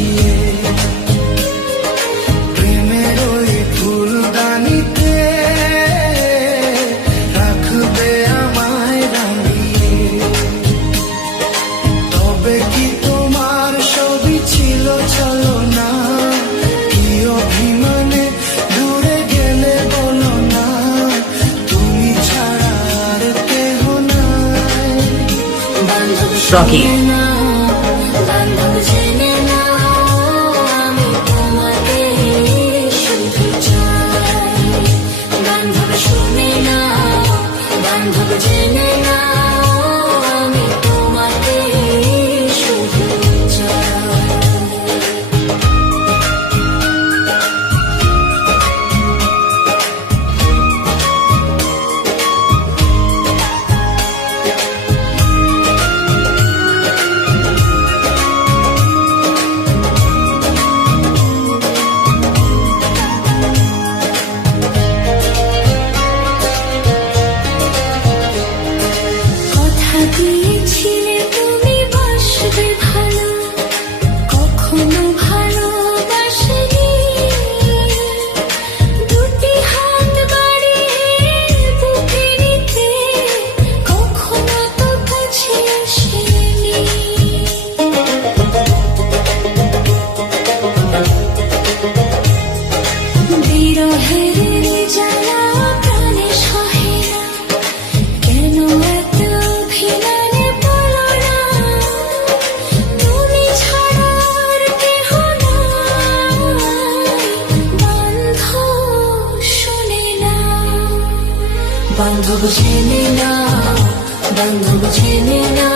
সাজিয়ে প্রেমের ওই ফুলদানিতে রাখবে আমায় রাঙিয়ে। তবে কি তোমার ছবি ছিল চলো না, কি অভিমানে দূরে গেলে বলো না, তুমি ছাড়া আর কেহ নাই। বান্ধব Rocky. না, বান্ধব জেনে না, আমি তোমাকে শুধু চাই। বান্ধব শুনে না, বান্ধব জেনে না, আমি তোমাকে শুধু চাই। কথা দিয়েছিলে তুমি বাসবে ভালো, কখনো ভালোবাসিনি। দুটি হাত বাড়িয়ে বুকে নিতে, কখনো তো কাছে আসিনি। বিরহের জ্বালা প্রাণে সহে না, কেন এত অভিমানে বলো না, তুমি ছাড়া আর কেহ নাই। বান্ধব শোনে না, বান্ধব জেনে না, বান্ধব জেনে না,